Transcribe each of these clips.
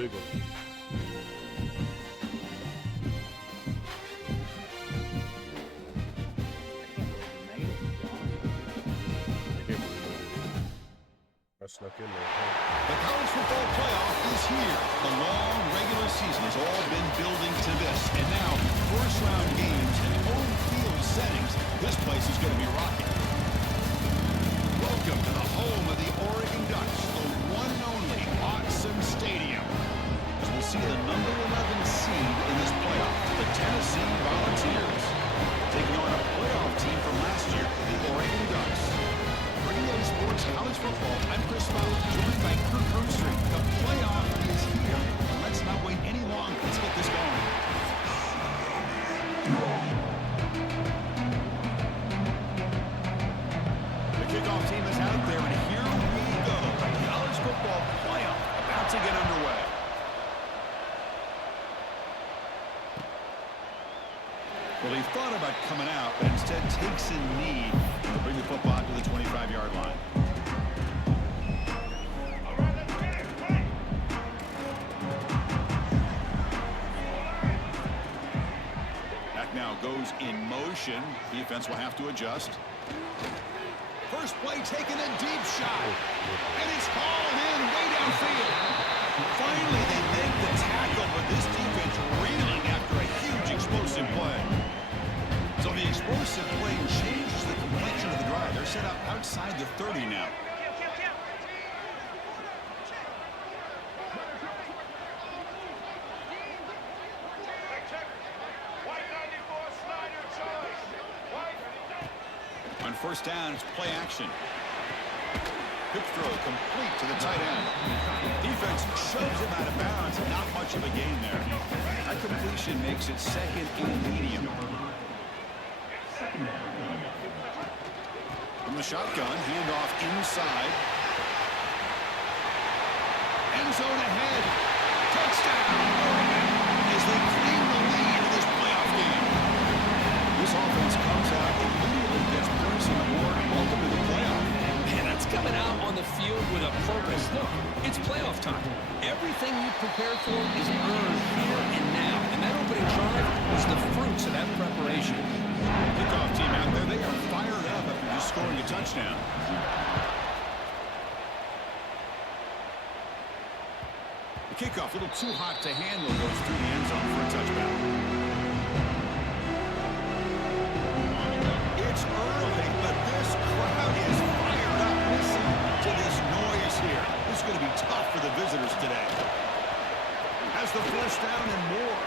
big one. I snuck in there. The college football playoff is here. The long regular season has all been building to this. And now, first-round games and home field settings. This place is going to be rocking. Welcome to the home of the Oregon Ducks, the one and only Autzen Stadium. As we'll see the number 11 seed in this playoff, the Tennessee Volunteers, taking on a playoff team from last year, the Oregon Ducks. Bringing in sports college football, I'm Chris Moe, joined by Kirk Herbstreit. The playoff is here. Let's not wait any longer. Let's get this going. The kickoff team is out there, and here we go. The college football playoff about to get underway. Well, he thought about coming out, but instead takes a knee to bring the football to the 25-yard line. Back now goes in motion. Defense will have to adjust. First play taking a deep shot. And it's hauled in way downfield. Finally, they make the tackle, but this defense reeling after a huge explosive play. So the explosive play changes the complexion of the drive. They're set up outside the 30 now. On first down, it's play action. Quick throw complete to the tight end. Defense shoves him out of bounds. Not much of a gain there. That completion makes it second and medium. From the shotgun, handoff inside. End zone ahead. Touchdown, Oregon, as they claim the lead in this playoff game. This offense comes out and immediately gets points on the board. Welcome to the playoff. Man, that's coming out on the field with a purpose. Look, it's playoff time. Everything you prepared for is earned here and now. And that opening drive was the fruits of that preparation. Kickoff team out there, they are fired up after just scoring a touchdown. The kickoff, a little too hot to handle, goes through the end zone for a touchdown. It's early, but this crowd is fired up. Listen to this noise here. This is going to be tough for the visitors today. Has the first down and more.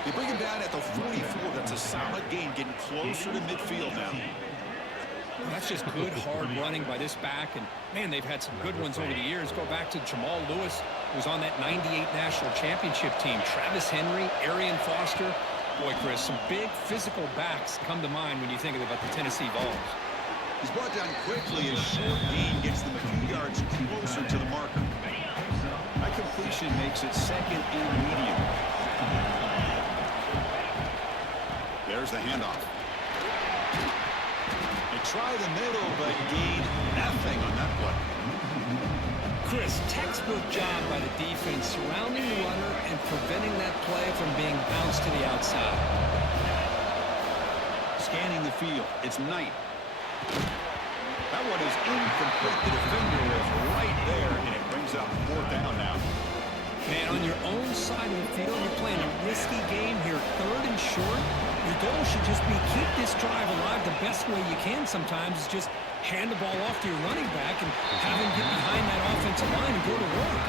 They bring him down at the 44. That's a solid gain, getting closer to midfield now. That's just good, hard running by this back. And, man, they've had some good ones over the years. Go back to Jamal Lewis, who was on that 98 National Championship team. Travis Henry, Arian Foster. Boy, Chris, some big physical backs come to mind when you think about the Tennessee Vols. He's brought down quickly. A short gain gets them a few yards closer to the marker. That completion makes it second and medium. There's the handoff. They try the middle, but gain nothing on that play. Chris, textbook job by the defense surrounding the runner and preventing that play from being bounced to the outside. Scanning the field. It's Knight. That one is incomplete. The defender was right there, and it brings up fourth down now. Man, on your own side of the field, you're playing a risky game here. Third and short. Your goal should just be keep this drive alive the best way you can sometimes is just hand the ball off to your running back and have him get behind that offensive line and go to work.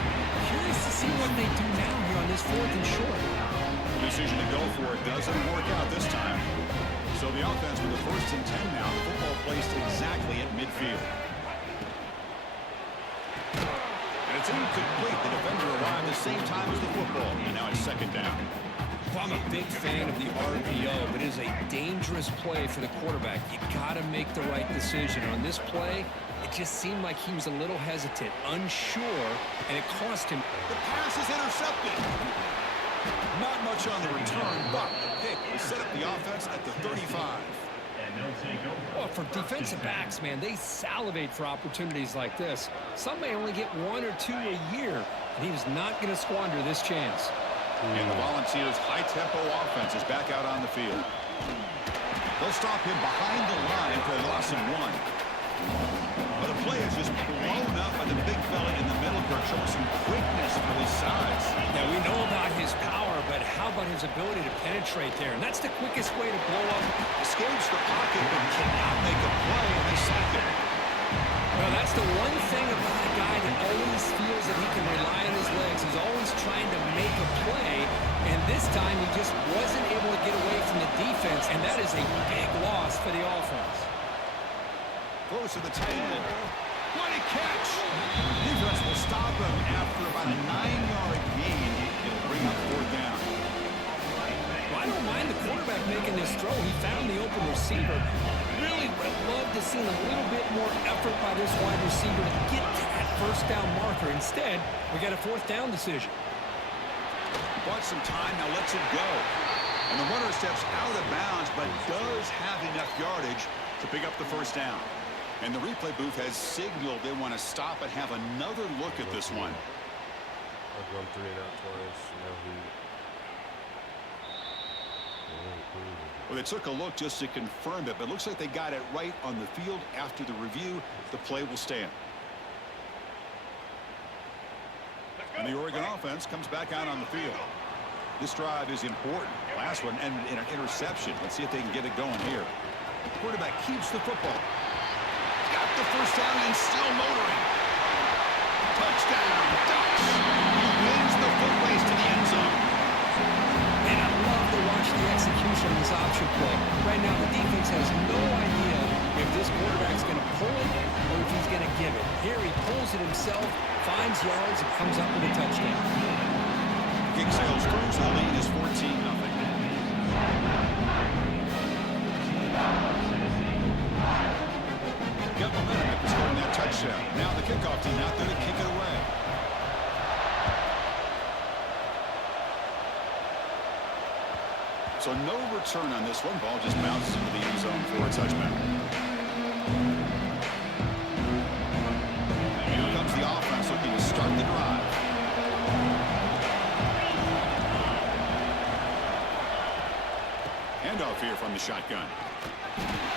Curious to see what they do now here on this fourth and short. Decision to go for it doesn't work out this time. So the offense with the first and 10 now. The football placed exactly at midfield. And it's incomplete. The defender arrived the same time as the football. And now it's second down. Well, I'm a big fan of the RPO, but it is a dangerous play for the quarterback. You got to make the right decision. On this play, it just seemed like he was a little hesitant, unsure, and it cost him. The pass is intercepted. Not much on the return, but the pick will set up the offense at the 35. Well, for defensive backs, man, they salivate for opportunities like this. Some may only get 1 or 2 a year, and he was not going to squander this chance. And the Volunteers' high-tempo offense is back out on the field. They'll stop him behind the line for a loss of 1. But the play is just blown up by the big fella in the middle for showing some quickness for his size. Now, we know about his power, but how about his ability to penetrate there? And that's the quickest way to blow up. Escapes the pocket but cannot make a play, and they sack him. Well, that's the one thing about a guy that always feels that he can rely on his legs. He's always trying to make a play, and this time he just wasn't able to get away from the defense, and that is a big loss for the offense. Close to the tight end. What a catch! Defense will stop him after about a 9-yard gain. It'll bring up 4th down. Well, I don't mind the quarterback making this throw. He found the open receiver. Really would have loved to seen a little bit more effort by this wide receiver to get to that first down marker. Instead, we got a 4th down decision. Bought some time, now lets it go. And the runner steps out of bounds, but does have enough yardage to pick up the first down. And the replay booth has signaled they want to stop and have another look at this one. I've gone 3 and out twice. Well, they took a look just to confirm it, but it looks like they got it right on the field. After the review, the play will stand. And the Oregon offense comes back out on the field. This drive is important. Last one ended in an interception. Let's see if they can get it going here. Quarterback keeps the football. Got the first down and still motoring. Touchdown, Ducks. Wins the foot race to the end zone. And I love to watch the execution of this option play. Right now, the defense has no idea if this quarterback's going to pull it or if he's going to give it. Here he pulls it himself, finds yards, and comes up with a touchdown. Kick sails through, so the lead is 14-0. Got momentum after scoring that touchdown. Now the kickoff team out there to kick it away. So no return on this one. Ball just bounces into the end zone for a touchback. And here comes the offense looking to start the drive. Handoff here from the shotgun.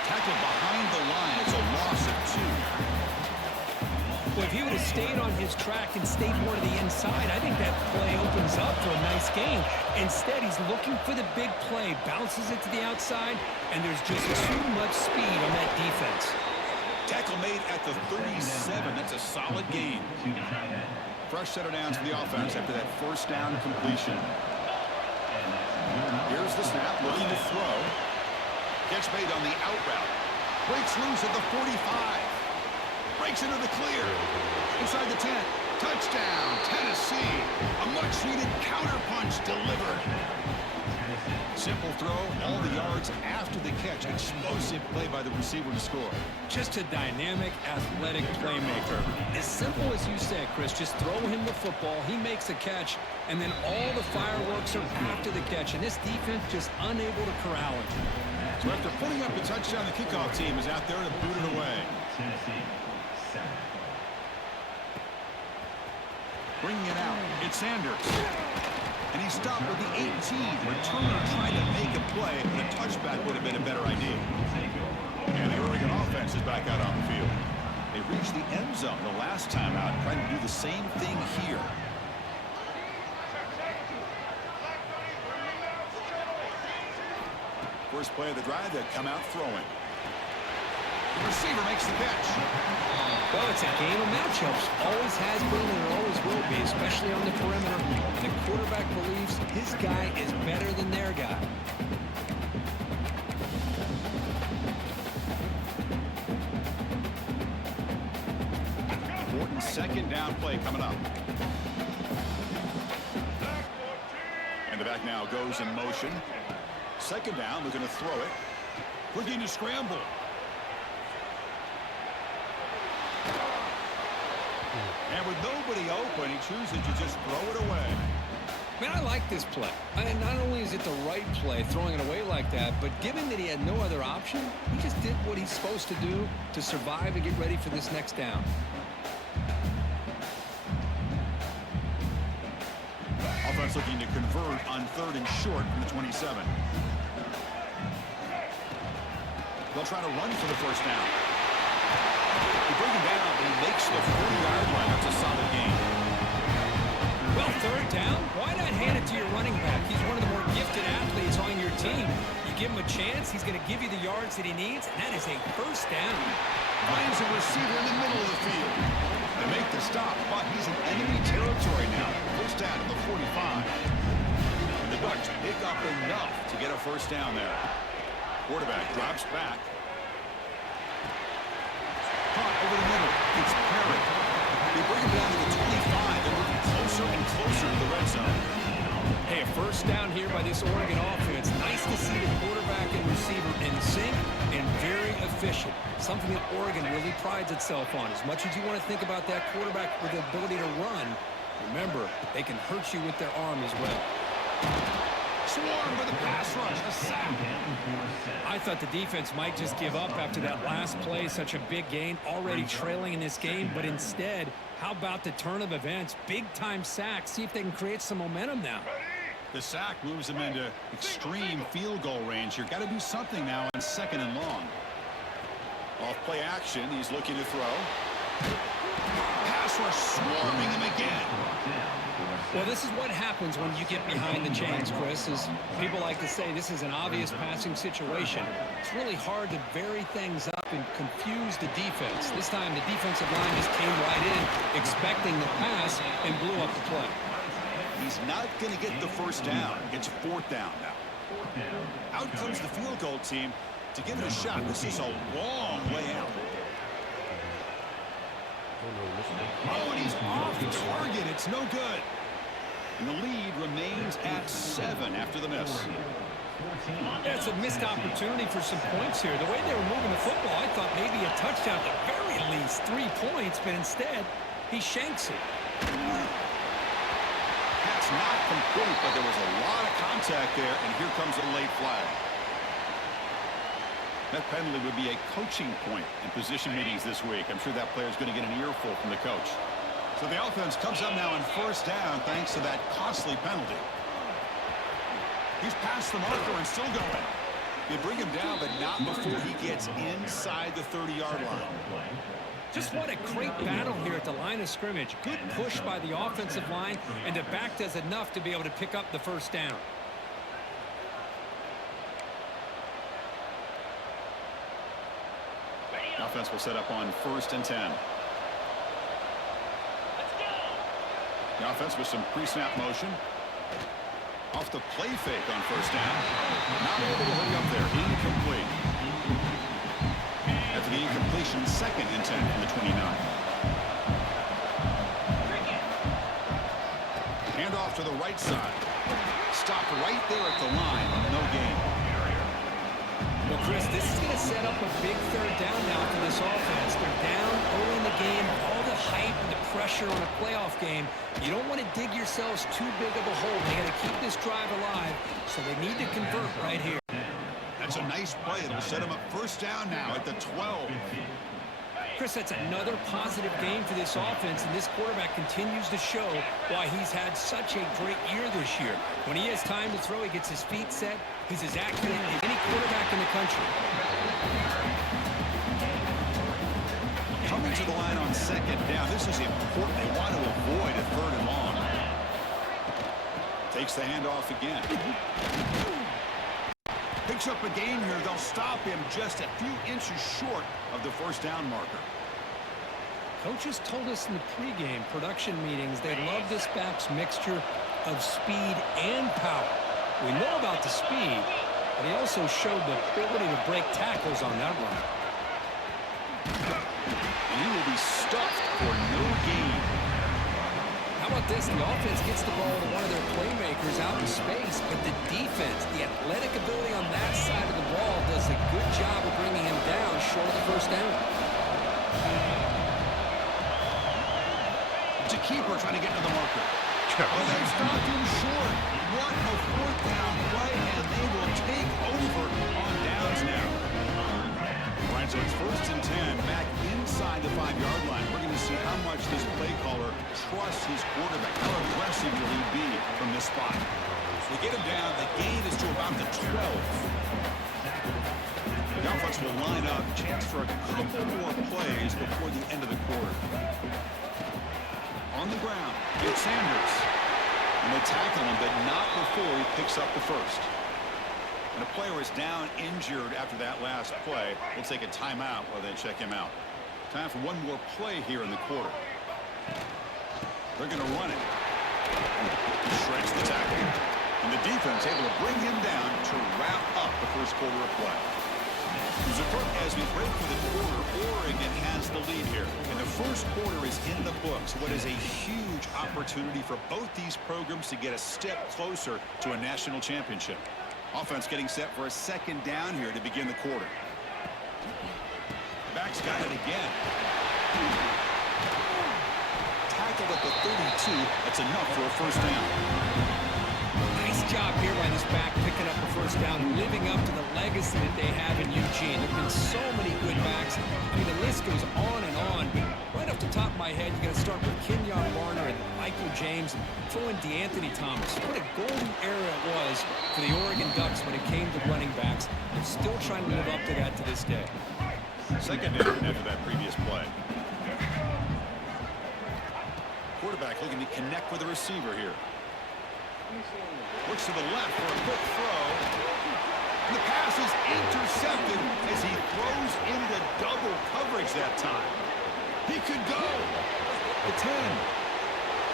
Tackled behind the line. It's a loss of 2. Well, if he would have stayed on his track and stayed more to the inside, I think that play opens up for a nice gain. Instead, he's looking for the big play, bounces it to the outside, and there's just too much speed on that defense. Tackle made at the 37. That's a solid gain. Fresh set of downs for the offense after that first down completion. Here's the snap, looking to throw. Catch made on the out route. Breaks loose at the 45. Breaks into the clear. Inside the 10. Touchdown, Tennessee. A much-needed counterpunch delivered. Simple throw, all the yards after the catch. Explosive play by the receiver to score. Just a dynamic, athletic playmaker. As simple as you said, Chris, just throw him the football, he makes a catch, and then all the fireworks are after the catch, and this defense just unable to corral it. So after putting up the touchdown, the kickoff team is out there to boot it away. Bringing it out, it's Sanders. And he stopped with the 18. Returner trying to make a play, and a touchback would have been a better idea. And the Oregon offense is back out on the field. They reached the end zone the last time out, trying to do the same thing here. First play of the drive, they come out throwing. The receiver makes the catch. Well, it's a game of matchups. Always has been and always will be, especially on the perimeter. And the quarterback believes his guy is better than their guy. Important second down play coming up. And the back now goes in motion. Second down, looking to throw it. Looking to scramble. And with nobody open, he chooses to just throw it away. Man, I like this play. And not only is it the right play, throwing it away like that, but given that he had no other option, he just did what he's supposed to do to survive and get ready for this next down. Offense looking to convert on 3rd and short from the 27. They'll try to run for the first down. He brings him down, and he makes the 40-yard line. That's a solid gain. Well, 3rd down, why not hand it to your running back? He's one of the more gifted athletes on your team. You give him a chance, he's going to give you the yards that he needs, and that is a first down. Finds a receiver in the middle of the field. They make the stop, but he's in enemy territory now. First down to the 45. And the Ducks pick up enough to get a first down there. Quarterback drops back. Caught over the middle. It's Perry. They bring him down to the 25. They're moving closer and closer to the red zone. Hey, a first down here by this Oregon offense. Nice to see the quarterback and receiver in sync and very efficient. Something that Oregon really prides itself on. As much as you want to think about that quarterback with the ability to run, remember, they can hurt you with their arm as well. Swarm with a pass rush, a sack. I thought the defense might just give up after that last play, such a big gain, already trailing in this game, but instead, how about the turn of events? Big-time sack. See if they can create some momentum now. The sack moves him into extreme field goal range. You've got to do something now on 2nd and long. Off play action, he's looking to throw. Pass rush swarming him again. Well, this is what happens when you get behind the chains, Chris. As people like to say, this is an obvious passing situation. It's really hard to vary things up and confuse the defense. This time, the defensive line just came right in, expecting the pass, and blew up the play. He's not going to get the first down. It's 4th down now. Out comes the field goal team to give it a shot. This is a long way out. Oh, and he's off target. It's no good. And the lead remains at 7 after the miss. Yeah, it's a missed opportunity for some points here. The way they were moving the football, I thought maybe a touchdown, at the very least 3 points, but instead, he shanks it. That's not complete, but there was a lot of contact there, and here comes a late flag. That penalty would be a coaching point in position meetings this week. I'm sure that player is going to get an earful from the coach. So the offense comes up now on first down thanks to that costly penalty. He's past the marker and still going. They bring him down, but not before he gets inside the 30-yard line. Just what a great battle here at the line of scrimmage. Good push by the offensive line, and the back does enough to be able to pick up the first down. Offense will set up on 1st and 10. The offense with some pre-snap motion. Off the play fake on first down. Not able to hook up there. Incomplete. After the incompletion, 2nd and 10 from the 29. Hand off to the right side. Stopped right there at the line. No gain. Well, Chris, this is going to set up a big 3rd down now for this offense. They're down early in the game. All the hype and the pressure on a playoff game. You don't want to dig yourselves too big of a hole. They got to keep this drive alive, so they need to convert right here. That's a nice play. It'll set him up first down now at the 12. Chris, that's another positive game for this offense, and this quarterback continues to show why he's had such a great year this year. When he has time to throw, he gets his feet set. He's as accurate as any quarterback in the country. Coming to the line on 2nd down. This is important. They want to avoid a 3rd and long. Takes the handoff again. Picks up a gain here. They'll stop him just a few inches short of the first down marker. Coaches told us in the pregame production meetings they love this back's mixture of speed and power. We know about the speed, but he also showed the ability to break tackles on that run. And he will be stuffed for no gain. How about this? The offense gets the ball to one of their playmakers out in space, but the defense, the athletic ability on that side of the ball does a good job of bringing him down short of the first down. It's a keeper trying to get to the marker. Oh, they stopped him short. What a fourth down play, and they will take over on downs now. All right, so it's 1st and 10 back inside the 5-yard line. We're going to see how much this play caller trusts his quarterback. How aggressive will he be from this spot? We get him down. The gain is to about the 12. The offense will line up. Chance for a couple more plays before the end of the quarter. On the ground, it's Sanders. And they tackle him, but not before he picks up the first. And a player is down injured after that last play. We'll take a timeout while they check him out. Time for one more play here in the quarter. They're going to run it. He shreds the tackle. And the defense able to bring him down to wrap up the first quarter of play. As we break for the quarter, Oregon has the lead here. And the first quarter is in the books. What is a huge opportunity for both these programs to get a step closer to a national championship. Offense getting set for a 2nd down here to begin the quarter. Back's got it again. Tackled at the 32. That's enough for a 1st down. Nice job here by this back picking up the 1st down and living up to the legacy that they have in Eugene. There have been so many good backs. I mean, the list goes on and on. But right off the top of my head, you got to start with Kenyon Barner and Michael James and throw in DeAnthony Thomas. What a golden era it was for the Oregon Ducks when it came to running backs. They're still trying to live up to that to this day. 2nd down after that previous play. Quarterback looking to connect with the receiver here. Looks to the left for a quick throw. And the pass is intercepted as he throws into double coverage that time. He could go. The 10.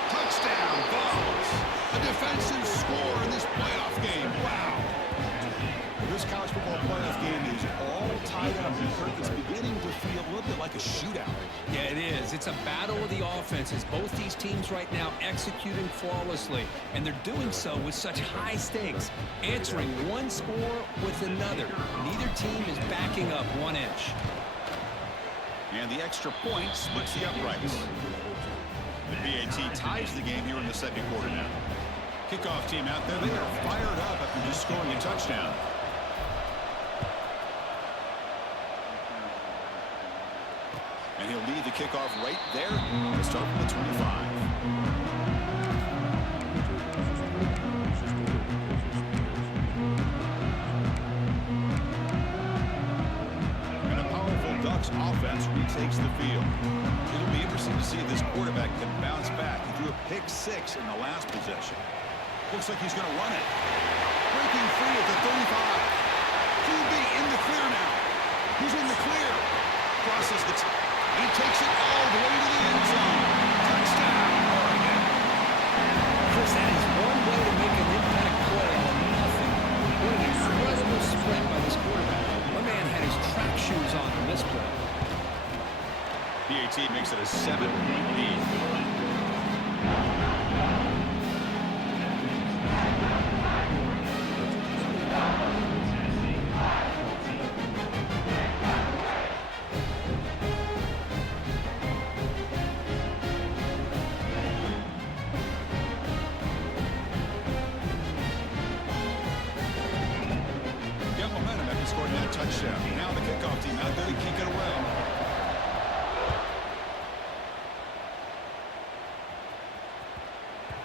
Touchdown, Vols. A defensive score in this playoff game. Wow. This college football playoff game is all tied up. It's beginning to feel a little bit like a shootout. Yeah, it is. It's a battle of the offenses. Both these teams right now executing flawlessly, and they're doing so with such high stakes, answering one score with another. Neither team is backing up 1 inch. And the extra point splits the uprights. The BAT ties the game here in the 2nd quarter now. Kickoff team out there. They are fired up after just scoring a touchdown. And he'll lead the kickoff right there to start from the 25. And a powerful Ducks offense retakes the field. It'll be interesting to see if this quarterback can bounce back. He threw a pick 6 in the last possession. Looks like he's going to run it. Breaking free at the 35. QB in the clear now. He's in the clear. Crosses the he takes it all the way to the end zone. Touchdown, Oregon. Chris, that is one way to make an impact play on nothing. What an incredible sprint by this quarterback. My man had his track shoes on in this play. BAT makes it a 7-point lead. Scoring that touchdown. Now the kickoff team out there to kick it away.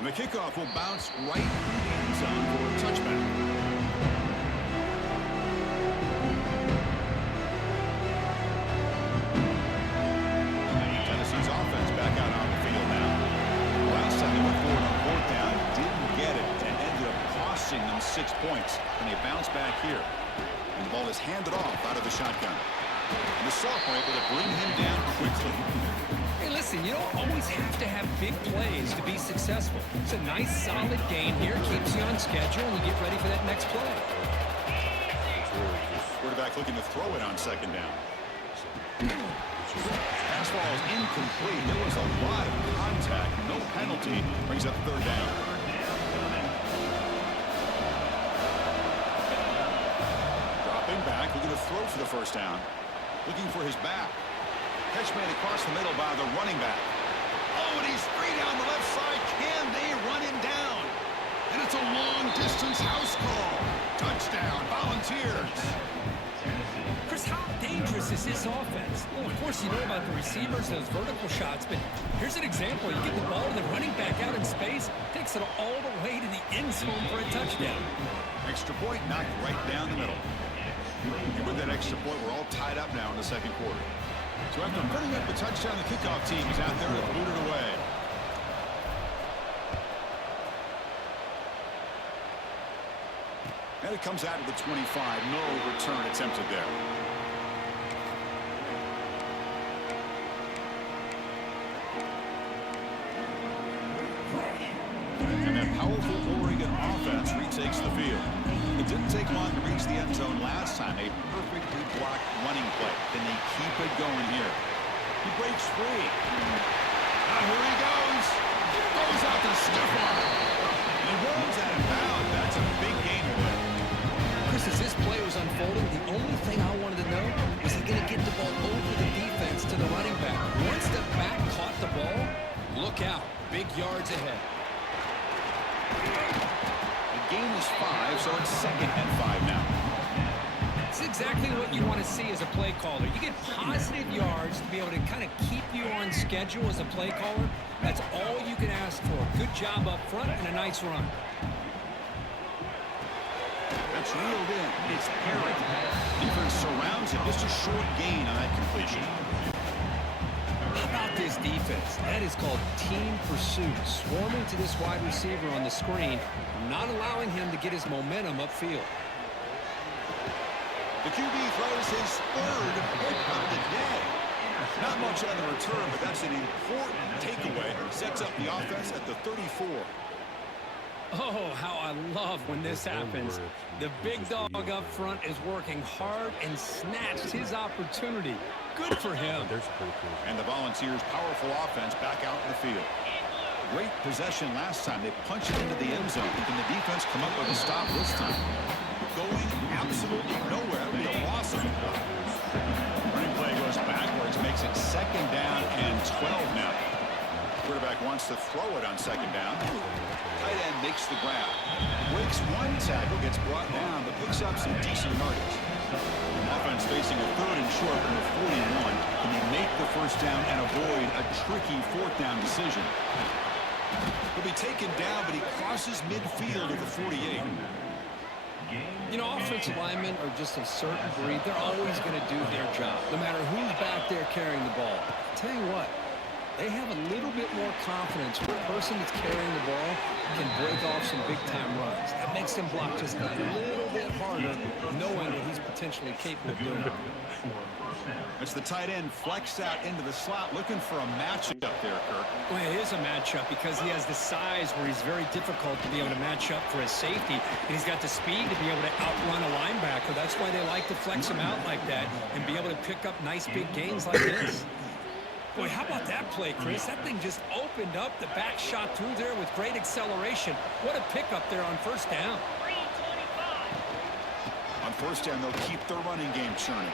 And the kickoff will bounce right through the end zone for a touchback. Tennessee's offense back out on the field now. Last time they went forward on 4th down, didn't get it, and ended up costing them 6 points. And they bounce back here. And the ball is handed off out of the shotgun. And the sophomore able to bring him down quickly. Hey, listen, you don't always have to have big plays to be successful. It's a nice, solid gain here. Keeps you on schedule, and you get ready for that next play. Quarterback looking to throw it on 2nd down. Pass ball is incomplete. There was a lot of contact. No penalty. Brings up 3rd down. Back, looking to throw for the 1st down. Looking for his back. Catch made across the middle by the running back. Oh, and he's free down the left side. Can they run it distance house call. Touchdown, Volunteers. Chris, how dangerous is this offense? Well, of course, you know about the receivers, those vertical shots, but here's an example. You get the ball to the running back out in space, takes it all the way to the end zone for a touchdown. Extra point knocked right down the middle. And with that extra point, we're all tied up now in the second quarter. So after putting up the touchdown, the kickoff team is out there and booted away. And it comes out of the 25. No return attempted there. And that powerful Oregon offense retakes the field. It didn't take long to reach the end zone last time. A perfectly blocked running play. Can they keep it going here? He breaks free. Now here he goes. Goes out to stiff arm. And he runs out of bounds. That's a big gain play. Chris, as this play was unfolding, the only thing I wanted to know was he going to get the ball over the defense to the running back. Once the back caught the ball, look out. Big yards ahead. The gain is 5, so it's 2nd and 5 now. It's exactly what you want to see as a play caller. You get positive yards to be able to kind of keep you on schedule as a play caller. That's all you can ask for. Good job up front and a nice run. That's reeled in. It's Herring. Defense surrounds him. Just a short gain on that completion. How about this defense? That is called team pursuit. Swarming to this wide receiver on the screen, not allowing him to get his momentum upfield. The QB throws his 3rd hit of the day. Not much on the return, but that's an important takeaway. Sets up the offense at the 34. Oh, how I love when this happens. The big dog up front is working hard and snatched his opportunity. Good for him. And the Volunteers' powerful offense back out in the field. Great possession last time. They punched it into the end zone. Can the defense come up with a stop this time? Going absolutely nowhere. That'd be a loss of it. Running play goes backwards, makes it 2nd down and 12 now. Quarterback wants to throw it on 2nd down. Tight end makes the grab. Breaks one tackle, gets brought down, but picks up some decent yardage. Offense facing a 3rd and short from the 41. Can he make the first down and avoid a tricky 4th down decision? He'll be taken down, but he crosses midfield at the 48. You know, offensive linemen are just a certain breed. They're always going to do their job, no matter who's back there carrying the ball. I'll tell you what, they have a little bit more confidence when the person that's carrying the ball can break off some big-time runs. That makes them block just a little bit harder, knowing that he's potentially capable of doing it. It's the tight end flexed out into the slot, looking for a matchup there, Kirk. Well, it is a matchup because he has the size where he's very difficult to be able to match up for his safety. And he's got the speed to be able to outrun a linebacker. That's why they like to flex him out like that and be able to pick up nice big gains like this. Boy, how about that play, Chris? That thing just opened up. The back shot through there with great acceleration. What a pickup there on 1st down. On 1st down, they'll keep their running game churning.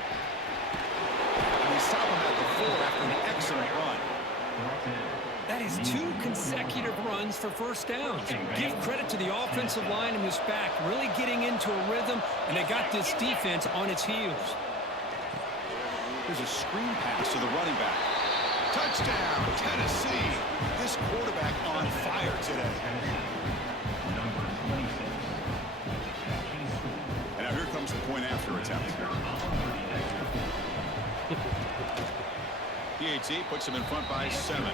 And they stop him at the 4 after an excellent run. That is 2 consecutive runs for 1st downs. Give credit to the offensive line in this back, really getting into a rhythm, and they got this defense on its heels. There's a screen pass to the running back. Touchdown, Tennessee. This quarterback on fire today. And now here comes the point after attempt. PAT puts him in front by 7.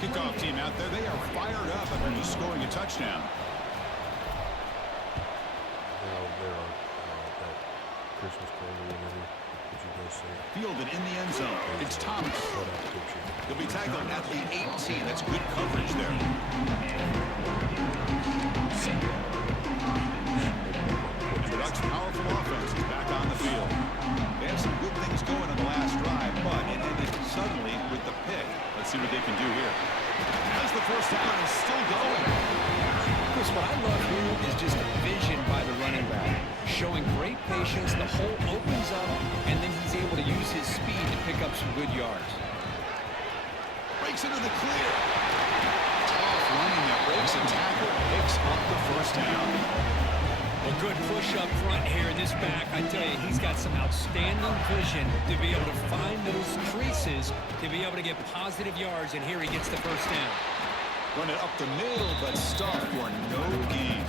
Kickoff team out there. They are fired up after just scoring a touchdown. Christmas card or whatever. Did you guys say? Fielded in the end zone. It's Thomas. He'll be tackled at the 18. That's good coverage there. Ducks' powerful offense is back on the field. They had some good things going on the last drive, but it ended suddenly with the pick. Let's see what they can do here. As the 1st down is still going. Chris, what I love here is just the vision by the running back. Showing great patience, the hole opens up, and then he's able to use his speed to pick up some good yards. breaks into the clear. Tough running that breaks a tackle, picks up the first down. A good push up front here in this back. I tell you, he's got some outstanding vision to be able to find those creases, to be able to get positive yards, and here he gets the first down. Run it up the middle, but stuff for no gain.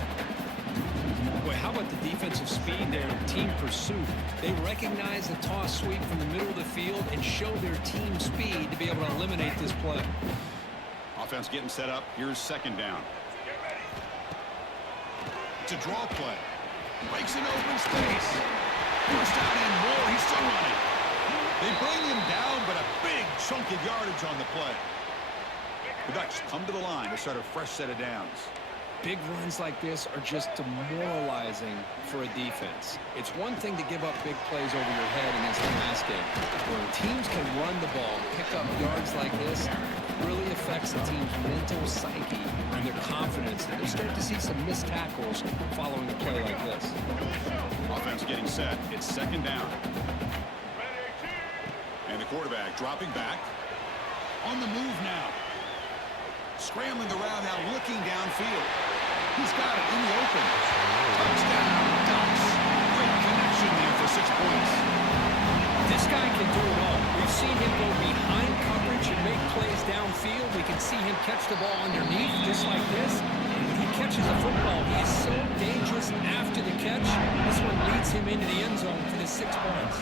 Boy, how about the defensive speed there, team pursuit? They recognize the toss sweep from the middle of the field and show their team speed to be able to eliminate this play. Offense getting set up. Here's second down. It's a draw play. Breaks an open space. First down and more. He's still running. They bring him down, but a big chunk of yardage on the play. The Ducks come to the line to start a fresh set of downs. Big runs like this are just demoralizing for a defense. It's one thing to give up big plays over your head against the pass game. When teams can run the ball and pick up yards like this, it really affects the team's mental psyche and their confidence. And they start to see some missed tackles following a play like this. Offense getting set. It's second down. And the quarterback dropping back. On the move now. Scrambling around now, looking downfield. He's got it in the open. Touchdown, Ducks. Great connection there for 6 points. This guy can do it all. We've seen him go behind coverage and make plays downfield. We can see him catch the ball underneath just like this. And when he catches the football, he is so dangerous after the catch. This one leads him into the end zone for the 6 points.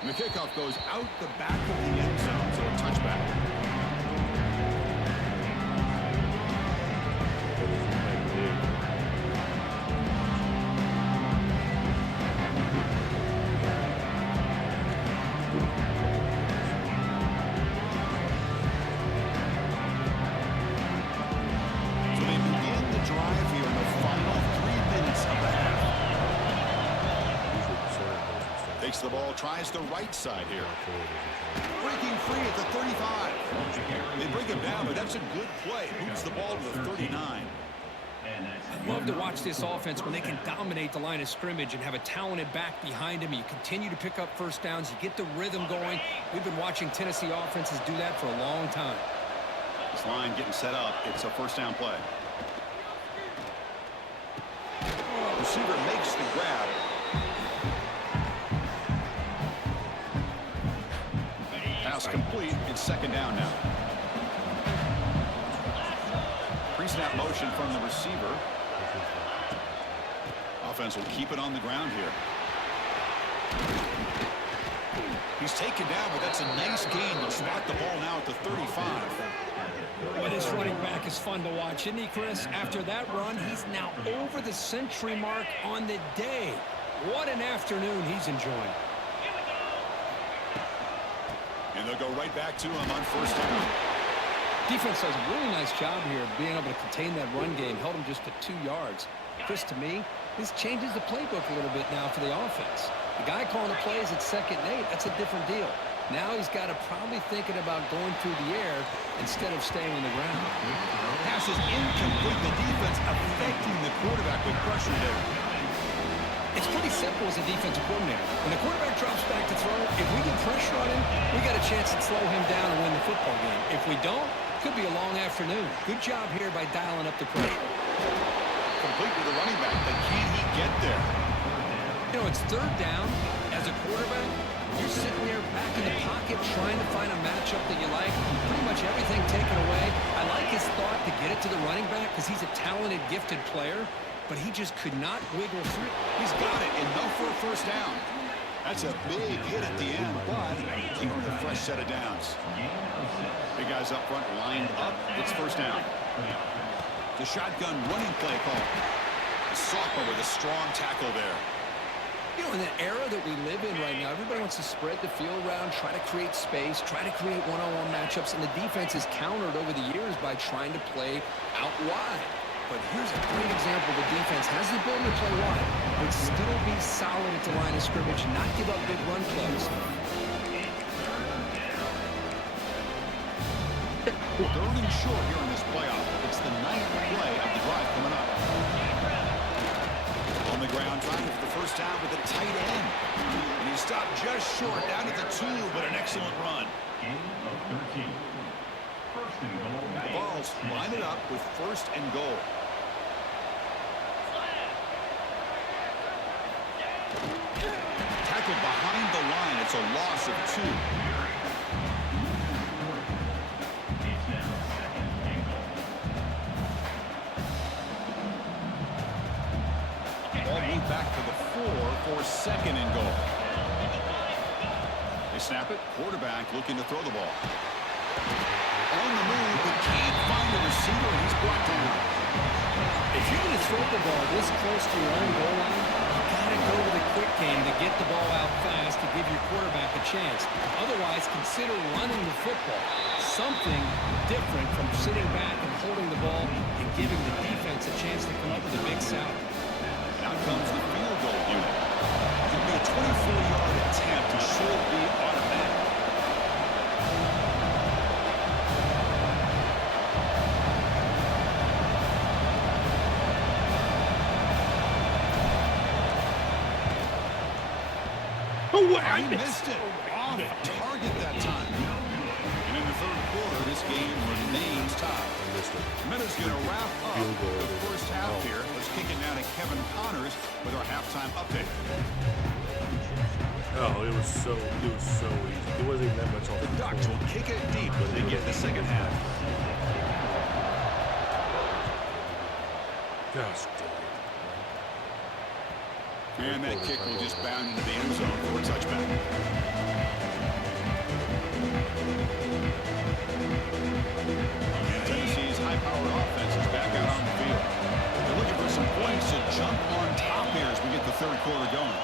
And the kickoff goes out the back of the end zone, so a touchback. So they begin the drive here in the final 3 minutes of the half. Takes the ball, tries the right side here. Breaking free at the 35. They bring him down, but that's a good play. Moves the ball to the 39. I love to watch this offense when they can dominate the line of scrimmage and have a talented back behind him. You continue to pick up first downs. You get the rhythm going. We've been watching Tennessee offenses do that for a long time. This line getting set up. It's a first down play. Receiver makes the grab. Pass complete. It's second down now. Pre-snap motion from the receiver. Offense will keep it on the ground here. He's taken down, but that's a nice gain. They'll spot the ball now at the 35. Boy, this running back is fun to watch, isn't he, Chris? After that run, he's now over the century mark on the day. What an afternoon he's enjoying. And they'll go right back to him on first down. Defense does a really nice job here of being able to contain that run game. Held him just to 2 yards. Chris, to me, this changes the playbook a little bit now for the offense. The guy calling the plays at 2nd and 8, that's a different deal. Now he's got to probably thinking about going through the air instead of staying on the ground. Pass is incomplete. The defense affecting the quarterback with pressure there. It's pretty simple as a defensive coordinator. When the quarterback drops back to throw, if we get pressure on him, we got a chance to slow him down and win the football game. If we don't, it could be a long afternoon. Good job here by dialing up the pressure. Complete with the running back, but can he get there? You know, it's 3rd down. As a quarterback, you're sitting there back in the pocket trying to find a matchup that you like. Pretty much everything taken away. I like his thought to get it to the running back because he's a talented, gifted player, but he just could not wiggle through. He's got it, enough for a first down. That's a big hit at the end, but keeping a fresh set of downs. Big guys up front lined up. It's first down. The shotgun running play call. A sophomore with a strong tackle there. You know, in the era that we live in right now, everybody wants to spread the field around, try to create space, try to create one-on-one matchups, and the defense is countered over the years by trying to play out wide. But here's a great example. The defense has the ability to play wide, but still be solid at the line of scrimmage, not give up big run plays. 3rd and short here in this playoff. It's the 9th play of the drive coming up. On the ground, trying for the first down with a tight end. And he's stopped just short, down at the 2, but an excellent run. Gain of 13. First and goal. The Vols line it up with first and goal. Tackled behind the line. It's a loss of 2. It's now second and goal. Ball moved back to the 4 for second and goal. They snap it. Quarterback looking to throw the ball. On the move, but can't find the receiver, and he's brought down. If you're going to throw the ball this close to your own goal line, you got to go to the quick game to get the ball out fast to give your quarterback a chance. Otherwise, consider running the football. Something different from sitting back and holding the ball and giving the defense a chance to come up with a big sack. Now comes the field goal unit. It'll be a 24-yard attempt. It should be automatic. He missed it. Off target that time. And in the third quarter, this game remains tied. Minutes going to wrap up the first half here. Let's kick it now to Kevin Connors with our halftime update. Oh, it was so easy. It wasn't even that much off The Ducks will kick it deep as they get in the second half. Gosh dang it. And that kick will just bound into the end zone for a touchback. And Tennessee's high-powered offense is back out on the field. They're looking for some points to jump on top here as we get the third quarter going.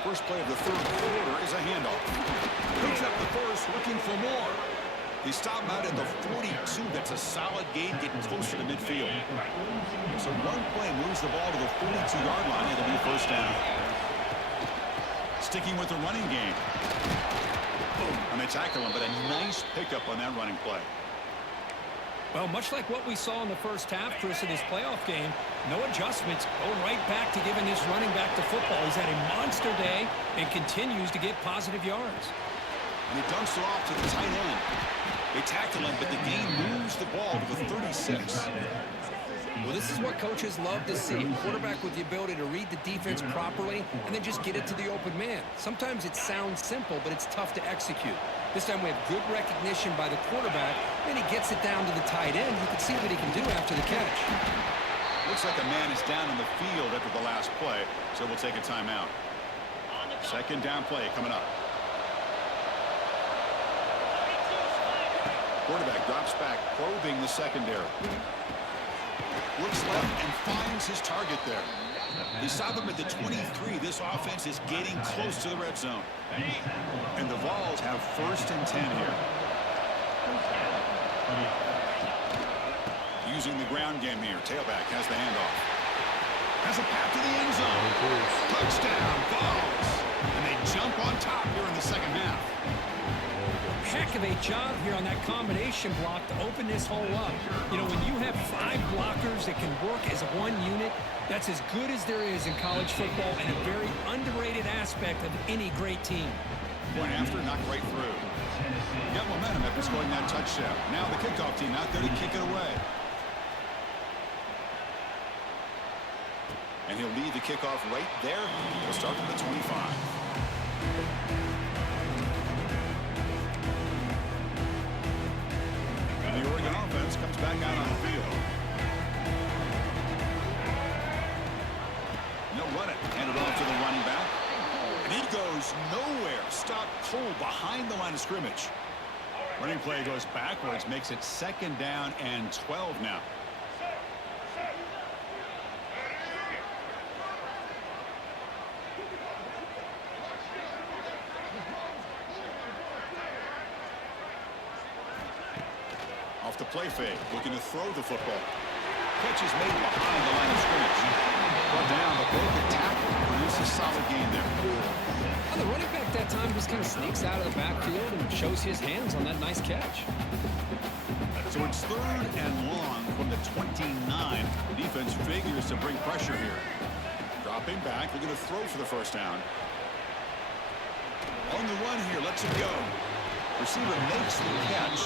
First play of the third quarter is a handoff. Picks up the first, looking for more. He stopped out at the 42. That's a solid gain, getting closer to midfield. So one play moves the ball to the 42-yard line. It'll be first down. Sticking with the running game. Boom. And they tackle him, but a nice pickup on that running play. Well, much like what we saw in the first half, Chris, of this playoff game, no adjustments, going right back to giving this running back to football. He's had a monster day and continues to get positive yards. And he dumps it off to the tight end. They tackle him, but the gain moves the ball to the 36. Well, this is what coaches love to see. A quarterback with the ability to read the defense properly and then just get it to the open man. Sometimes it sounds simple, but it's tough to execute. This time we have good recognition by the quarterback, and he gets it down to the tight end. You can see what he can do after the catch. Looks like a man is down in the field after the last play, so we'll take a timeout. Second down play coming up. Quarterback drops back, probing the secondary. Looks left and finds his target there. They stop him at the 23. This offense is getting close to the red zone. And the Vols have first and 10 here. Using the ground game here. Tailback has the handoff. Has a path to the end zone. Touchdown, Vols. And they jump on top here in the second half. Heck of a job here on that combination block to open this hole up. You know, when you have 5 blockers that can work as one unit, that's as good as there is in college football and a very underrated aspect of any great team. Point after, knocked right through. Got momentum after scoring that touchdown. Now the kickoff team out there to kick it away. And he'll lead the kickoff right there. He'll start at the 25. And the Oregon offense comes back out on the field. They'll run it. Hand it off to the running back. And he goes nowhere. Stopped cold behind the line of scrimmage. Running play goes backwards, makes it second down and 12 now. Off the play fake, looking to throw the football. Catch is made behind the line of scrimmage. Brought down, but broken tackle. Produces solid gain there. Well, the running back that time just kind of sneaks out of the backfield and shows his hands on that nice catch. So it's third and long from the 29. Defense figures to bring pressure here. Dropping back, looking to throw for the first down. On the run here, lets it go. Receiver makes the catch.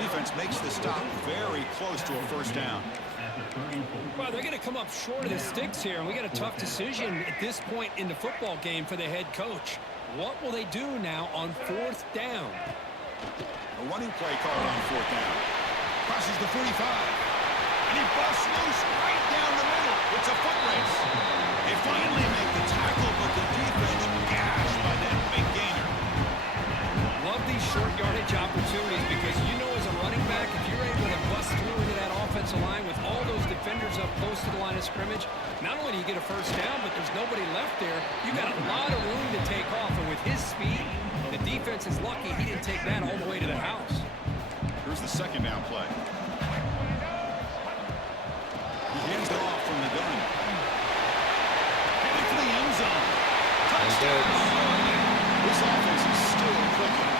Defense makes the stop very close to a first down. Well, they're going to come up short of the sticks here, and we got a tough decision at this point in the football game for the head coach. What will they do now on fourth down? A running play called on fourth down. Crosses the 45. And he busts loose right down the middle. It's a foot race. They finally make the tackle, but the defense gashed by that big gainer. Love these short yardage opportunities because you know as a running back, if you're able to bust through into that offensive line with all those defenders up close to the line of scrimmage, not only do you get a first down, but there's nobody left there. You got a lot of room to take off, and with his speed, the defense is lucky he didn't take that all the way to the house. Here's the second down play. He hands it off from the gun. Into the end zone. Touchdown! This offense is still clicking.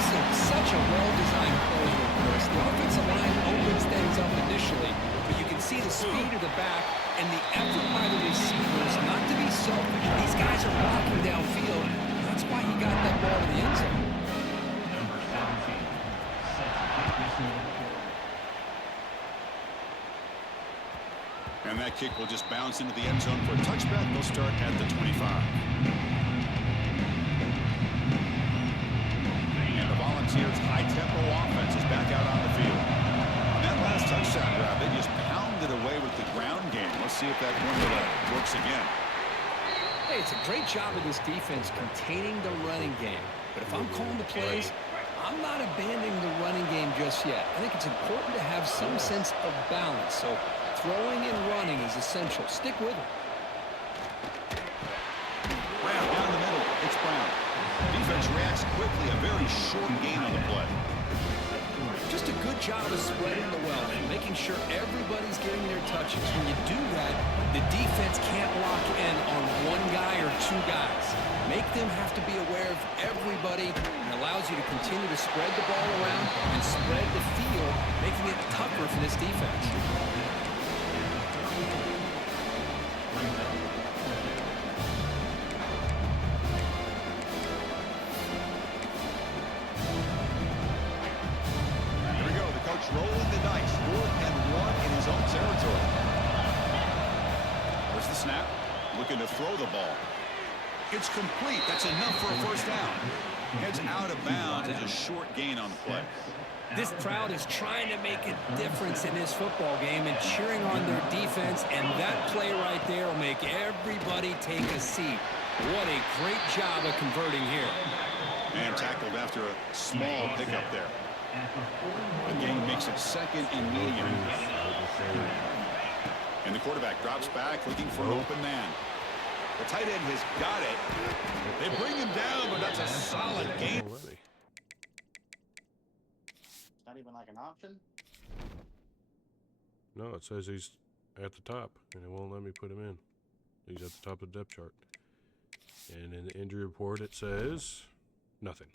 This is such a well-designed play here, Chris. The offensive line opens things up initially, but you can see the speed of the back and the effort by the receivers not to be selfish. These guys are blocking downfield. That's why he got that ball to the end zone. And that kick will just bounce into the end zone for a touchback. They'll start at the 25. And the Volunteers' high-tempo offense is back out on the field. On that last touchdown drive, they just pounded away with the ground game. Let's see if that formula works again. Hey, it's a great job of this defense containing the running game. But if I'm calling the plays, I'm not abandoning the running game just yet. I think it's important to have some sense of balance. So throwing and running is essential. Stick with it. Brown down the middle. It's Brown. Defense reacts quickly. A very short gain on the play. Just a good job of spreading the wealth and making sure everybody's getting their touches. When you do that, the defense can't lock in on one guy or two guys. Make them have to be aware of everybody and allows you to continue to spread the ball around and spread the field, making it tougher for this defense. Rolling the dice, 4th and 1 in his own territory. There's the snap, looking to throw the ball. It's complete. That's enough for a first down. Heads out of bounds. It's a short gain on the play. This crowd is trying to make a difference in this football game and cheering on their defense, and that play right there will make everybody take a seat. What a great job of converting here. And tackled after a small pickup there. The game makes it 2nd and medium. And the quarterback drops back looking for an open man. The tight end has got it. They bring him down, but that's a solid game. It's not even like an option? No, it says he's at the top, and it won't let me put him in. He's at the top of the depth chart. And in the injury report, it says nothing.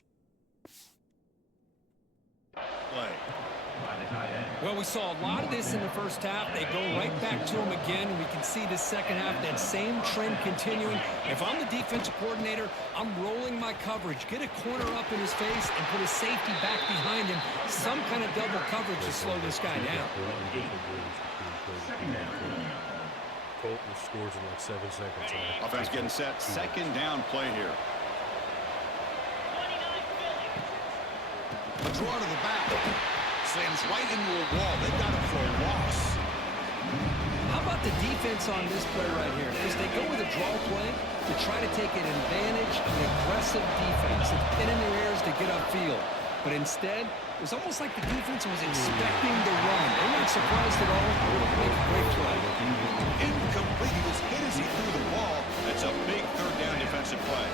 Play. Well, we saw a lot of this in the first half. They go right back to him again, and we can see the second half, that same trend continuing. If I'm the defensive coordinator, I'm rolling my coverage. Get a corner up in his face and put a safety back behind him. Some kind of double coverage to slow this guy down. Colton scores in like 7 seconds. Offense getting set. 2nd down play here. A draw to the back. Slams right into a wall. They got him for a loss. How about the defense on this play right here? Because they go with a draw play to try to take an advantage of an aggressive defense and pin in their ears to get upfield. But instead, it was almost like the defense was expecting the run. They're not surprised at all. They make a great play. Incomplete. He was hit as he threw the ball. That's a big 3rd down defensive play.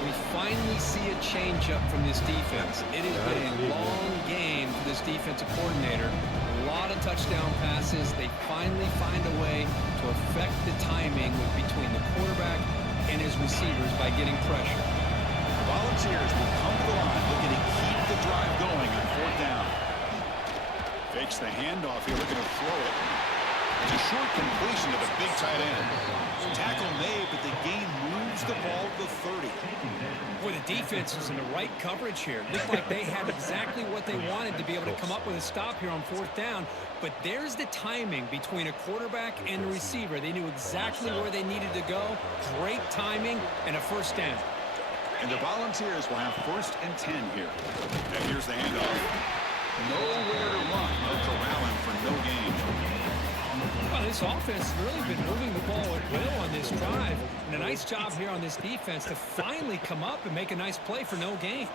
We finally see a change-up from this defense. It has been a long game for this defensive coordinator. A lot of touchdown passes. They finally find a way to affect the timing between the quarterback and his receivers by getting pressure. The Volunteers will come to the line looking to keep the drive going on 4th down. Fakes the handoff here, looking to throw it. It's a short completion to the big tight end. Tackle made, but the gain moves the ball to the 30. Boy, the defense is in the right coverage here. Looked like they had exactly what they wanted to be able to come up with a stop here on 4th down. But there's the timing between a quarterback and a receiver. They knew exactly where they needed to go. Great timing and a 1st down. And the Volunteers will have 1st and 10 here. And here's the handoff. Nowhere to run. No corralling for no gain. Well, this offense has really been moving the ball at will on this drive. And a nice job here on this defense to finally come up and make a nice play for no gain.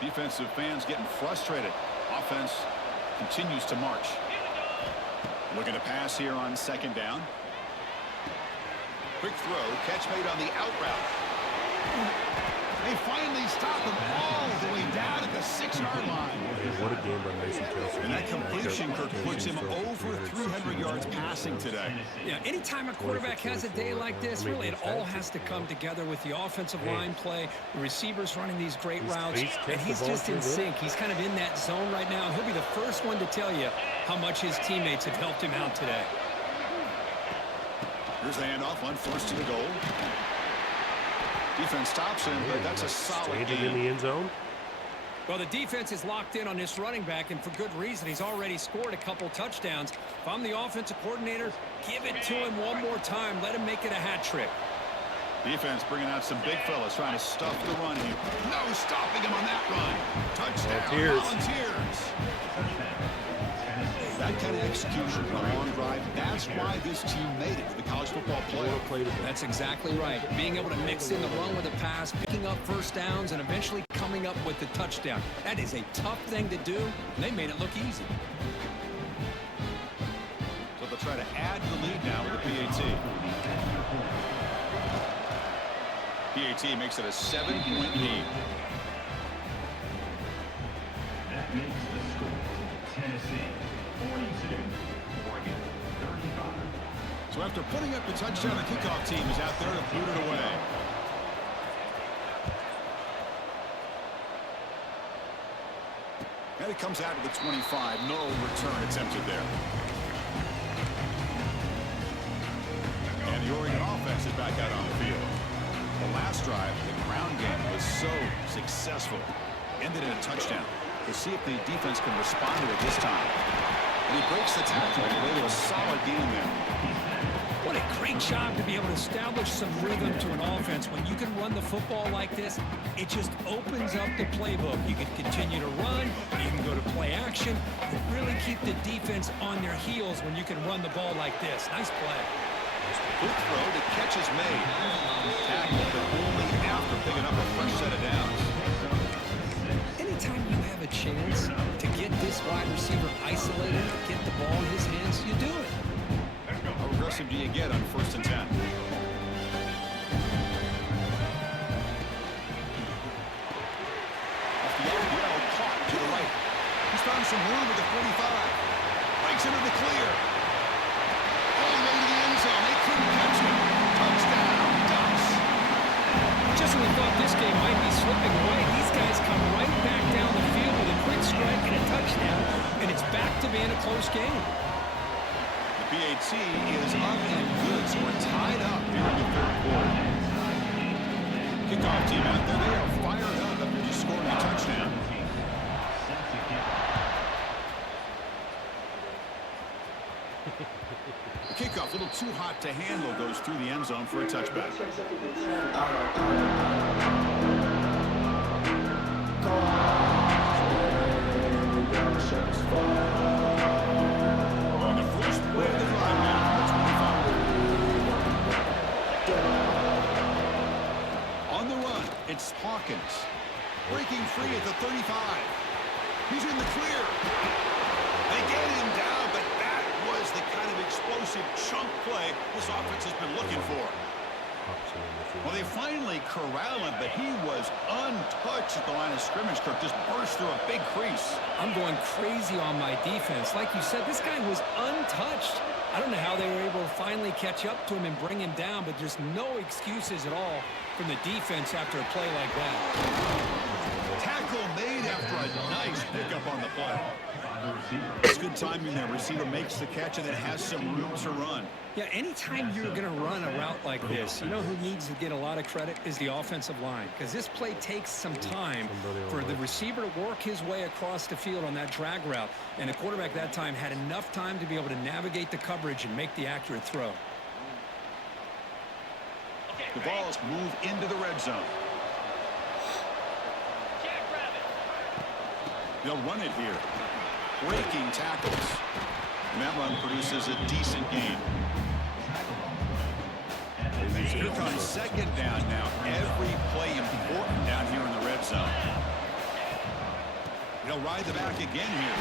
Defensive fans getting frustrated. Offense continues to march. Looking to pass here on 2nd down. Quick throw. Catch made on the out route. They finally stop him all the way down at the 6-yard line. Man, what a game by Mason Kelsey. And that completion, Kirk, puts him over 300 yards passing today. Yeah, anytime a quarterback has a day like this, really, it all has to come together with the offensive line play, the receivers running these great routes, and he's just in sync. He's kind of in that zone right now. He'll be the first one to tell you how much his teammates have helped him out today. Here's the handoff on 1st and goal. Defense stops him, but that's a solid game. In the end zone. Well, the defense is locked in on this running back, and for good reason. He's already scored a couple touchdowns. If I'm the offensive coordinator, give it to him one more time. Let him make it a hat trick. Defense bringing out some big fellas trying to stuff the run here. No stopping him on that run. Touchdown, Volunteers. That kind of execution on a long drive, that's why this team made it to the college football playoff. That's exactly right. Being able to mix in the run with a pass, picking up 1st downs, and eventually coming up with the touchdown. That is a tough thing to do, and they made it look easy. So they'll try to add to the lead now with the PAT. PAT makes it a 7-point lead. That makes the score Tennessee 42, Oregon 35. So after putting up the touchdown, the kickoff team is out there to boot it away. And it comes out to the 25. No return attempted there. And the Oregon offense is back out on the field. The last drive, the ground game, was so successful. Ended in a touchdown. We'll see if the defense can respond to it this time. And he breaks the tackle and made a solid game there. What a great job to be able to establish some rhythm to an offense. When you can run the football like this, it just opens up the playbook. You can continue to run, you can go to play action, and really keep the defense on their heels when you can run the ball like this. Nice play. Good throw, the catch is made. Tackle, but only after picking up a fresh set of downs. Anytime you have a chance to get this wide receiver isolated, get the ball in his hands, you do it. How aggressive do you get on 1st and 10? Off the RPO, caught to the right. He's found some room at the 45. Breaks into the clear. All the way to the end zone. They couldn't catch him. Touchdown, Ducks. Just when we thought this game might be slipping away, these guys come right back down the field with a quick strike and a touchdown, and it's back to being a close game. The PAT is up and good, so we're tied up here in the 3rd quarter. Kickoff team out there, they are fired up after just scoring a touchdown. The kickoff, a little too hot to handle, goes through the end zone for a touchback. On the first play of the drive now, the 25. On the run, it's Hawkins. Breaking free at the 35. He's in the clear. They get him down, but that was the kind of explosive chunk play this offense has been looking for. Well, they finally corral him, but he was untouched at the line of scrimmage. Kirk just burst through a big crease. I'm going crazy on my defense. Like you said, this guy was untouched. I don't know how they were able to finally catch up to him and bring him down, but there's no excuses at all from the defense after a play like that. Tackle made after a nice pickup on the play. receiver. It's good timing there. Receiver makes the catch and then has some room to run. Yeah, anytime you're going to run a route like this, you know who needs to get a lot of credit is the offensive line, because this play takes some time for the receiver to work his way across the field on that drag route, and the quarterback that time had enough time to be able to navigate the coverage and make the accurate throw. The balls move into the red zone. They'll run it here. Breaking tackles. And that run produces a decent gain. Here comes second down now. Every play important down here in the red zone. They'll ride the back again here.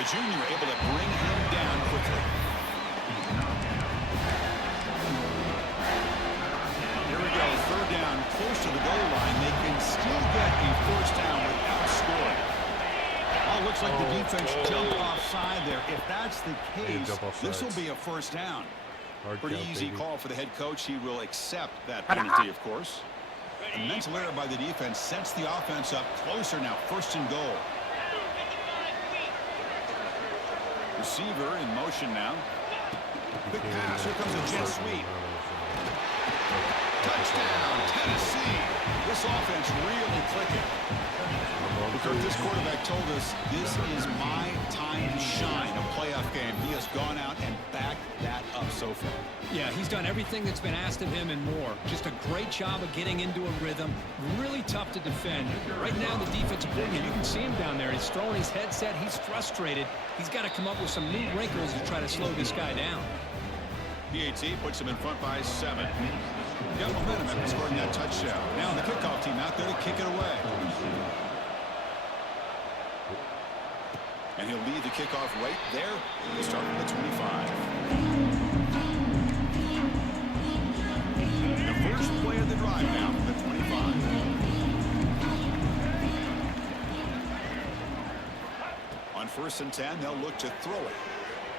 The junior able to bring him down quickly. Here we go. Third down, close to the goal line. They can still get a first down without scoring. Oh, looks like the defense jumped offside there. If that's the case, this will be a first down. Pretty easy call for the head coach. He will accept that penalty, of course. A mental error by the defense sets the offense up closer now. First and goal. Receiver in motion now. Quick pass. Here comes a jet sweep. Touchdown, Tennessee. This offense really clicking. This quarterback told us this is my time to shine, a playoff game. He has gone out and backed that up so far. Yeah, he's done everything that's been asked of him and more. Just a great job of getting into a rhythm. Really tough to defend. Right now, the defensive coordinator, you can see him down there. He's throwing his headset. He's frustrated. He's got to come up with some new wrinkles to try to slow this guy down. PAT puts him in front by 7. Got momentum after scoring that touchdown. Now the kickoff team out there to kick it away. And he'll lead the kickoff right there. He'll start from the 25. The first play of the drive now from the 25. On 1st and 10, they'll look to throw it.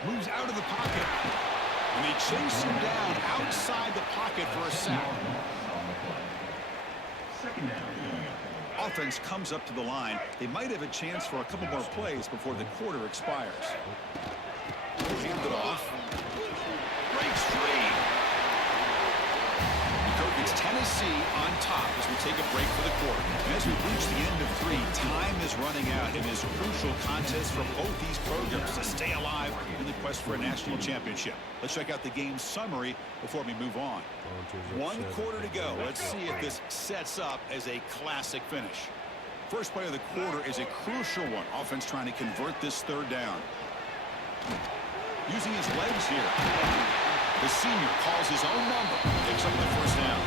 Moves out of the pocket. And they chase him down outside the pocket for a sack. Second down. Offense comes up to the line. They might have a chance for a couple more plays before the quarter expires. Hand it off. Breaks free. It's Tennessee on top as we take a break for the quarter. And as we reach the end of 3, time is running out in this crucial contest for both these programs to stay alive in the quest for a national championship. Let's check out the game summary before we move on. 1 quarter to go. Let's see if this sets up as a classic finish. First play of the quarter is a crucial one. Offense trying to convert this third down. Using his legs here. The senior calls his own number. Picks up the first down.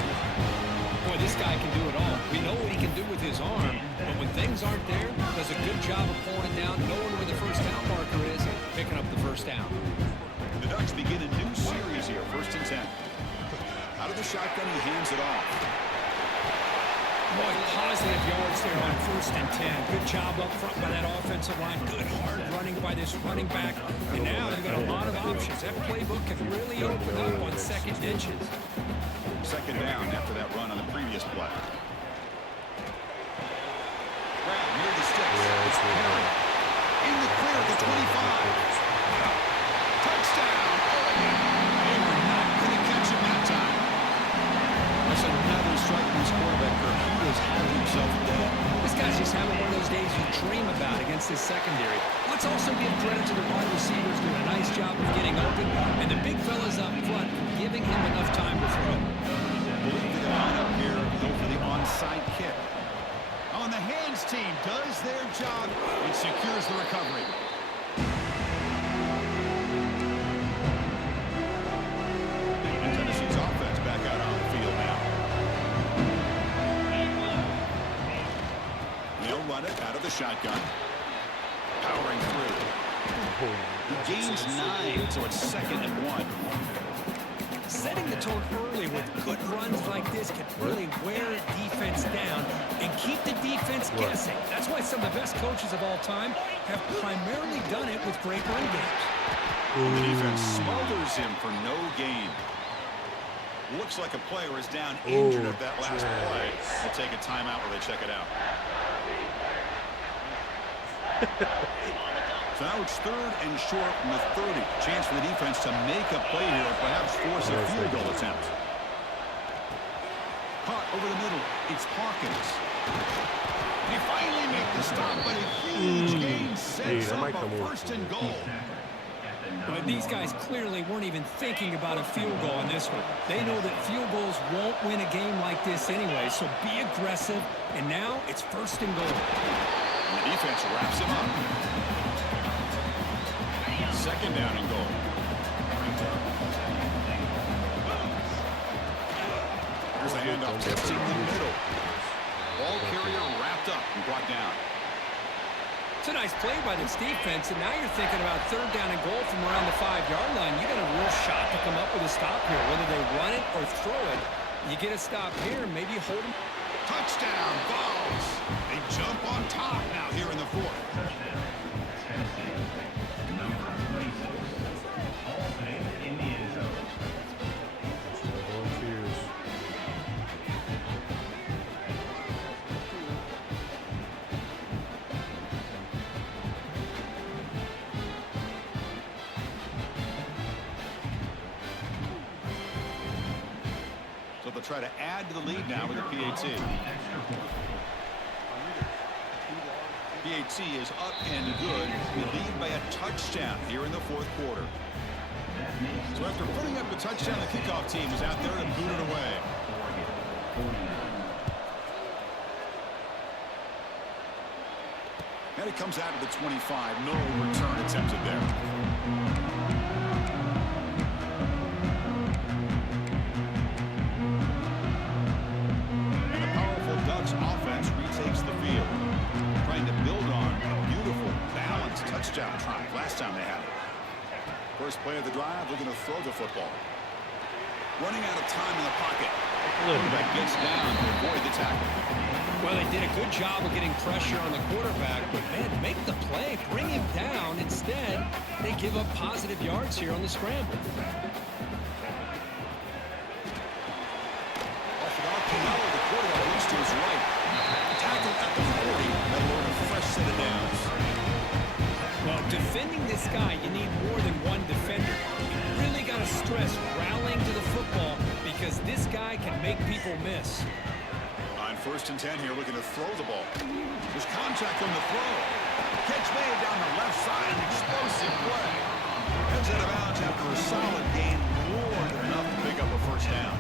Boy, this guy can do it all. We know what he can do with his arm, but when things aren't there, does a good job of pulling it down, knowing where the first down marker is, picking up the first down. The Ducks begin a new series here, 1st and 10. Out of the shotgun, he hands it off. Boy, positive yards there on 1st and 10. Good job up front by that offensive line. Good hard running by this running back. And now you've got a lot of options. That playbook can really open up on second inches. Second down after that run on the previous play. Brown near the sticks. It's Perry. In the clear at the 25. Touchdown, Oregon. They were not going to catch him that time. That's another strike from his quarterback. He has had himself dead. This guy's just having one of those days you dream about against this secondary. Let's also give credit to the wide receivers doing a nice job of getting open, and the big fellas up front giving him enough time to throw. Believe they're line up here, go for the onside kick. On the hands team does their job and secures the recovery. Tennessee's offense back out on the field now. They'll run it out of the shotgun. Powering through. He gains 9, so it's 2nd and 1. Setting the tone early with good runs like this can really wear defense down and keep the defense guessing. That's why some of the best coaches of all time have primarily done it with great run games. The defense smothers him for no gain. Looks like a player is down injured at that last play. We'll take a timeout while they check it out. So now it's 3rd and short from the 30. Chance for the defense to make a play here or perhaps force a field goal attempt. Caught over the middle. It's Hawkins. They finally make the stop, but a huge gain sets that up might come a over. 1st and goal. But these guys clearly weren't even thinking about a field goal in this one. They know that field goals won't win a game like this anyway, so be aggressive. And now it's 1st and goal. And the defense wraps him up. 2nd down and goal. Here's the handoff. Testing the middle. Ball carrier wrapped up and brought down. It's a nice play by this defense, and now you're thinking about 3rd down and goal from around the 5-yard line. You got a real shot to come up with a stop here. Whether they run it or throw it, you get a stop here, maybe you hold them. Touchdown, Vols. They jump on top now here in the 4th. Touchdown. Tennessee. Number 26. All safe in the end zone. Volunteers. So they'll try to add to the lead now with a PAT. PAT is up and good. We lead by a touchdown here in the 4th quarter. So after putting up the touchdown, the kickoff team is out there to boot it away. And it comes out of the 25. No return attempted there. And the powerful Ducks offense retakes the field, trying to build on a beautiful, balanced touchdown drive last time they had it. First play of the drive, they're going to throw the football. Running out of time in the pocket. Quarterback gets down to avoid the tackle. Well, they did a good job of getting pressure on the quarterback, but, man, make the play, bring him down. Instead, they give up positive yards here on the scramble. Off it off, Pinello, the quarterback reached to his right. Tackle at the 40, and learn a fresh set of downs. Well, defending this guy, you need more than one defender. You really got to stress rallying to the football because this guy can make people miss. On 1st and 10 here, looking to throw the ball. There's contact on the throw. Catch made down the left side. An explosive play. Heads out of bounds after a solid gain. More than enough to pick up a 1st down.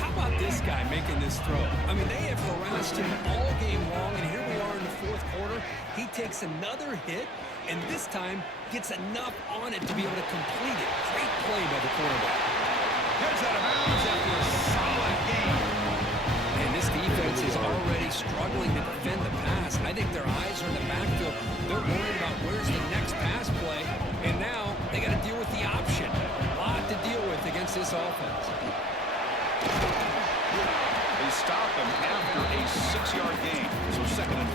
How about this guy making this throw? I mean, they have harassed him all game long, and here we are in the 4th quarter. He takes another hit, and this time gets enough on it to be able to complete it. Great play by the quarterback. Heads out of bounds after a solid gain. And this defense is already struggling to defend the pass. I think their eyes are in the backfield. They're worried about where's the next pass play, and now they got to deal with the option. A lot to deal with against this offense. They stop him after a 6-yard gain. So 2nd and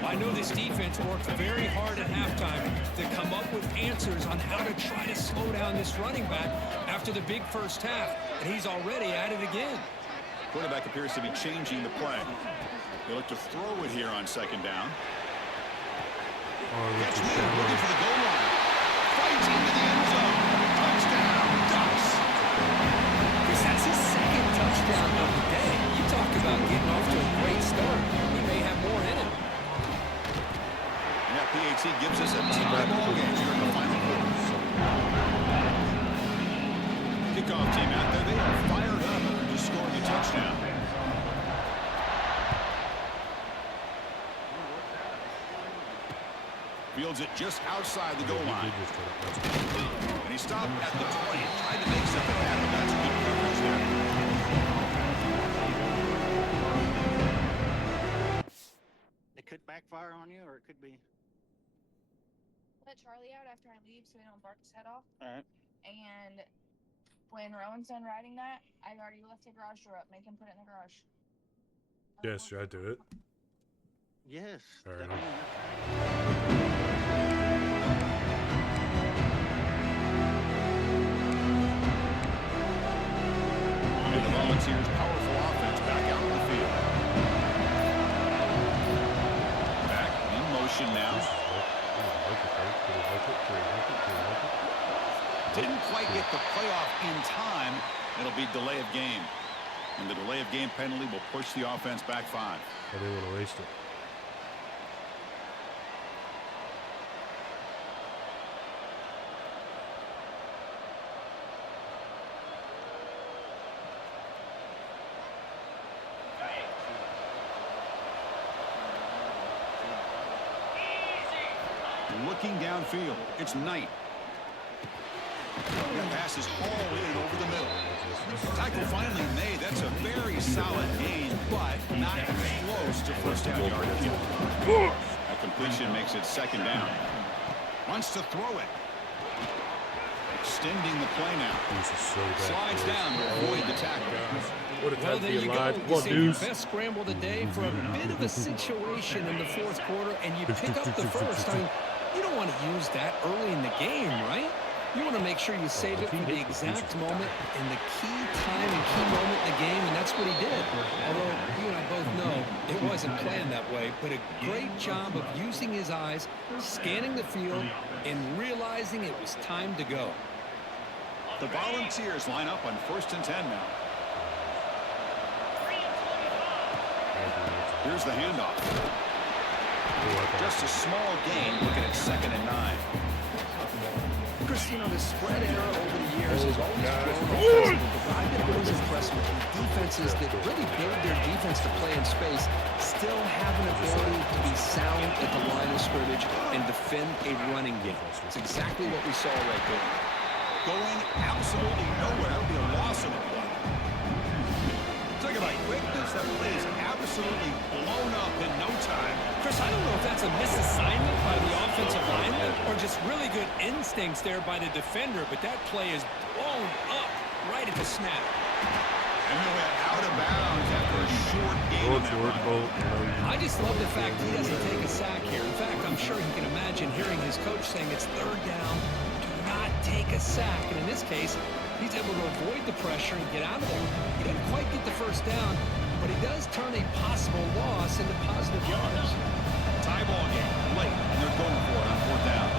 4. I know this defense worked very hard at halftime to come up with answers on how to try to slow down this running back after the big first half, and he's already at it again. Quarterback appears to be changing the play. They look to throw it here on 2nd down. Catch made, looking for the goal line. Fights into the end zone. Touchdown, Ducks. Chris, that's his 2nd touchdown of the day. You talk about getting off to a great start. He may have more in him. And that PAT gives us a tie ball game here in the final quarter. Kickoff team out there. They are fired up after just scoring a touchdown. Fields it just outside the goal line. And he stopped at the 20, tried to make something happen. That's good coverage there. It could backfire on you, or it could be. Let Charlie out after I leave so he don't bark his head off. All right. And when Rowan's done riding that, I've already left the garage door up. Make him put it in the garage. Yes, should I do it? Yes. All right. And the Volunteers' powerful offense back out on the field. Back in motion. possession now. Didn't quite get the playoff in time. It'll be delay of game. And the delay of game penalty will push the offense back 5. I didn't want to waste it. Looking downfield, it's Knight. That pass is all in over the middle. Tackle finally made. That's a very solid gain, but not close to first down yardage. A completion makes it 2nd down. Wants to throw it. Extending the play now. This is so bad. Slides down to avoid the tackle. What a Well, time to there be you alive. go. Come You on, save your dudes. best scramble of the day for a bit of a situation in the 4th quarter, and you pick up the first. I mean, you don't want to use that early in the game, right? You want to make sure you save it for the exact moment and the key time and key moment in the game, and that's what he did. Although you and I both know it wasn't planned that way, but a great job of using his eyes, scanning the field, and realizing it was time to go. The Volunteers line up on 1st and 10 now. Here's the handoff. Just a small gain, looking at 2nd and 9. Chris, you know, the spread era over the years has always grown offensively, but I've been always impressed with defenses that really build their defense to play in space, still have an ability to be sound at the line of scrimmage and defend a running game. It's exactly what we saw right there. Going absolutely nowhere. That would be a loss of the play. Talk about quickness. That play is absolutely blown up in no time. Chris, I don't know if that's a misassignment by the offensive lineman or just really good instincts there by the defender, but that play is blown up right at the snap. And they went out of bounds after a short gain on that run. I just love the fact he doesn't take a sack here. In fact, I'm sure he can imagine hearing his coach saying it's 3rd down, do not take a sack. And in this case, he's able to avoid the pressure and get out of there. He didn't quite get the first down, but he does turn a possible loss into positive yards. Tie ball game, late, and they're going for it on 4th down.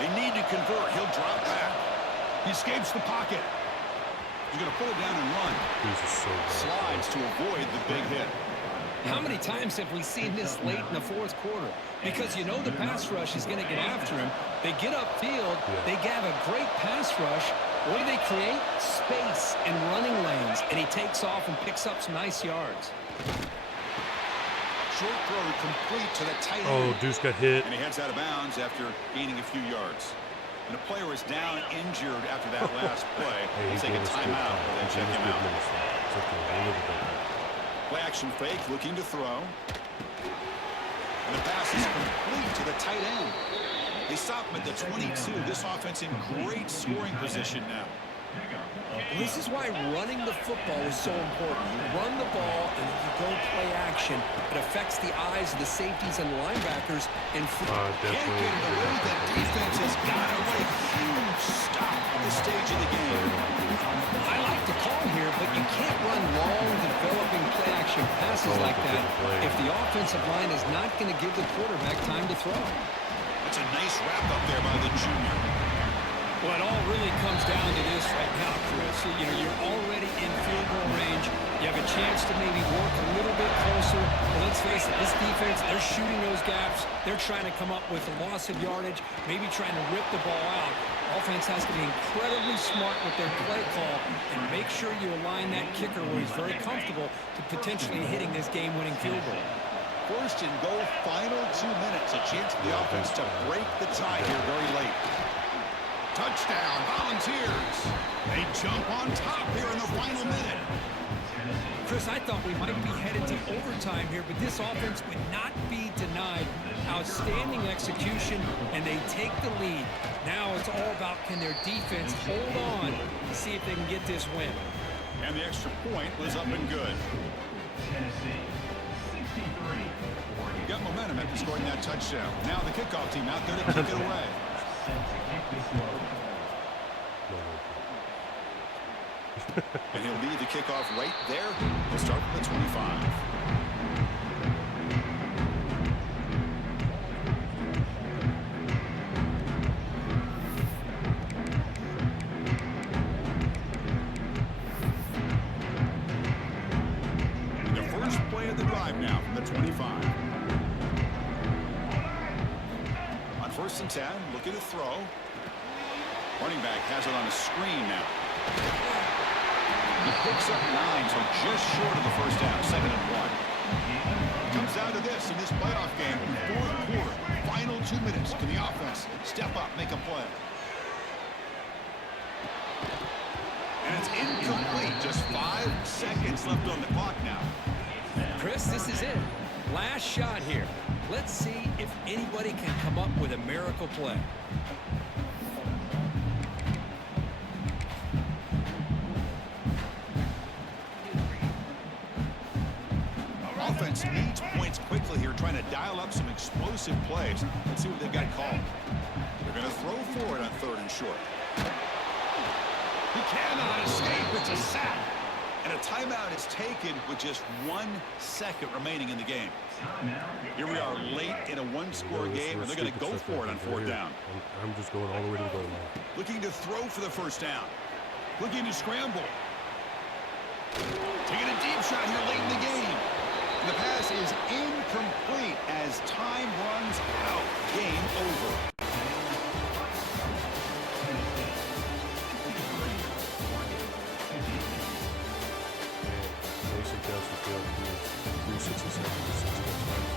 They need to convert. He'll drop back. He escapes the pocket. He's going to pull it down and run. This is so bad. Slides to avoid the big hit. How many times have we seen this late in the 4th quarter? Because you know the pass rush is going to get after him. They get upfield. They have a great pass rush. What do they create? Space and running lanes. And he takes off and picks up some nice yards. Short throw complete to the tight Oh, end. Deuce got hit. And he heads out of bounds after gaining a few yards. And the player is down injured after that last play. He'll take a timeout and then check him out. It's okay. I live with that. Play action fake, looking to throw. And the pass is complete to the tight end. They stop him at the 22. This offense in great scoring position now. This is why running the football is so important. You run the ball and then you go play action. It affects the eyes of the safeties and linebackers. And Can't get it away. The defense has got away. Huge stop at this stage of the game. I like the call here, but you can't run long, developing play-action passes like that if the offensive line is not going to give the quarterback time to throw. That's a nice wrap-up there by the junior. Well, it all really comes down to this right now, Chris. You know, you're already in field goal range. You have a chance to maybe work a little bit closer. But let's face it, this defense, they're shooting those gaps. They're trying to come up with a loss of yardage, maybe trying to rip the ball out. Offense has to be incredibly smart with their play call and make sure you align that kicker where he's very comfortable to potentially hitting this game-winning field goal. 1st and goal, final 2 minutes. A chance for the offense to break the tie here very late. Touchdown, Volunteers. They jump on top here in the final minute. Chris, I thought we might be headed to overtime here, but this offense would not be denied. Outstanding execution, and they take the lead. Now it's all about can their defense hold on to see if they can get this win. And the extra point was up and good. Tennessee, 63. Got momentum after scoring that touchdown. Now the kickoff team out there to kick it away. Set to kick this one. And he'll lead the kickoff right there. He'll start from the 25. 1st and 10, looking to throw. Running back has it on a screen now. He picks up 9, so just short of the first down, 2nd and 1. Comes down to this in this playoff game, 4th quarter, final 2 minutes. Can the offense step up, make a play? And it's incomplete. Just 5 seconds left on the clock now. Chris, this is it. Last shot here. Let's see if anybody can come up with a miracle play. Offense needs points quickly here, trying to dial up some explosive plays. Let's see what they've got called. They're going to throw for it on 3rd and short. He cannot escape. It's a sack. And a timeout is taken with just 1 second remaining in the game. Here we are late in a one-score game, and they're going to go for it on 4th down. I'm just going all the way to the goal line. Looking to throw for the 1st down. Looking to scramble. Taking a deep shot here late in the game. And the pass is incomplete as time runs out. Game over. Mason Kelsey failed to do 367 to 6 touchdowns.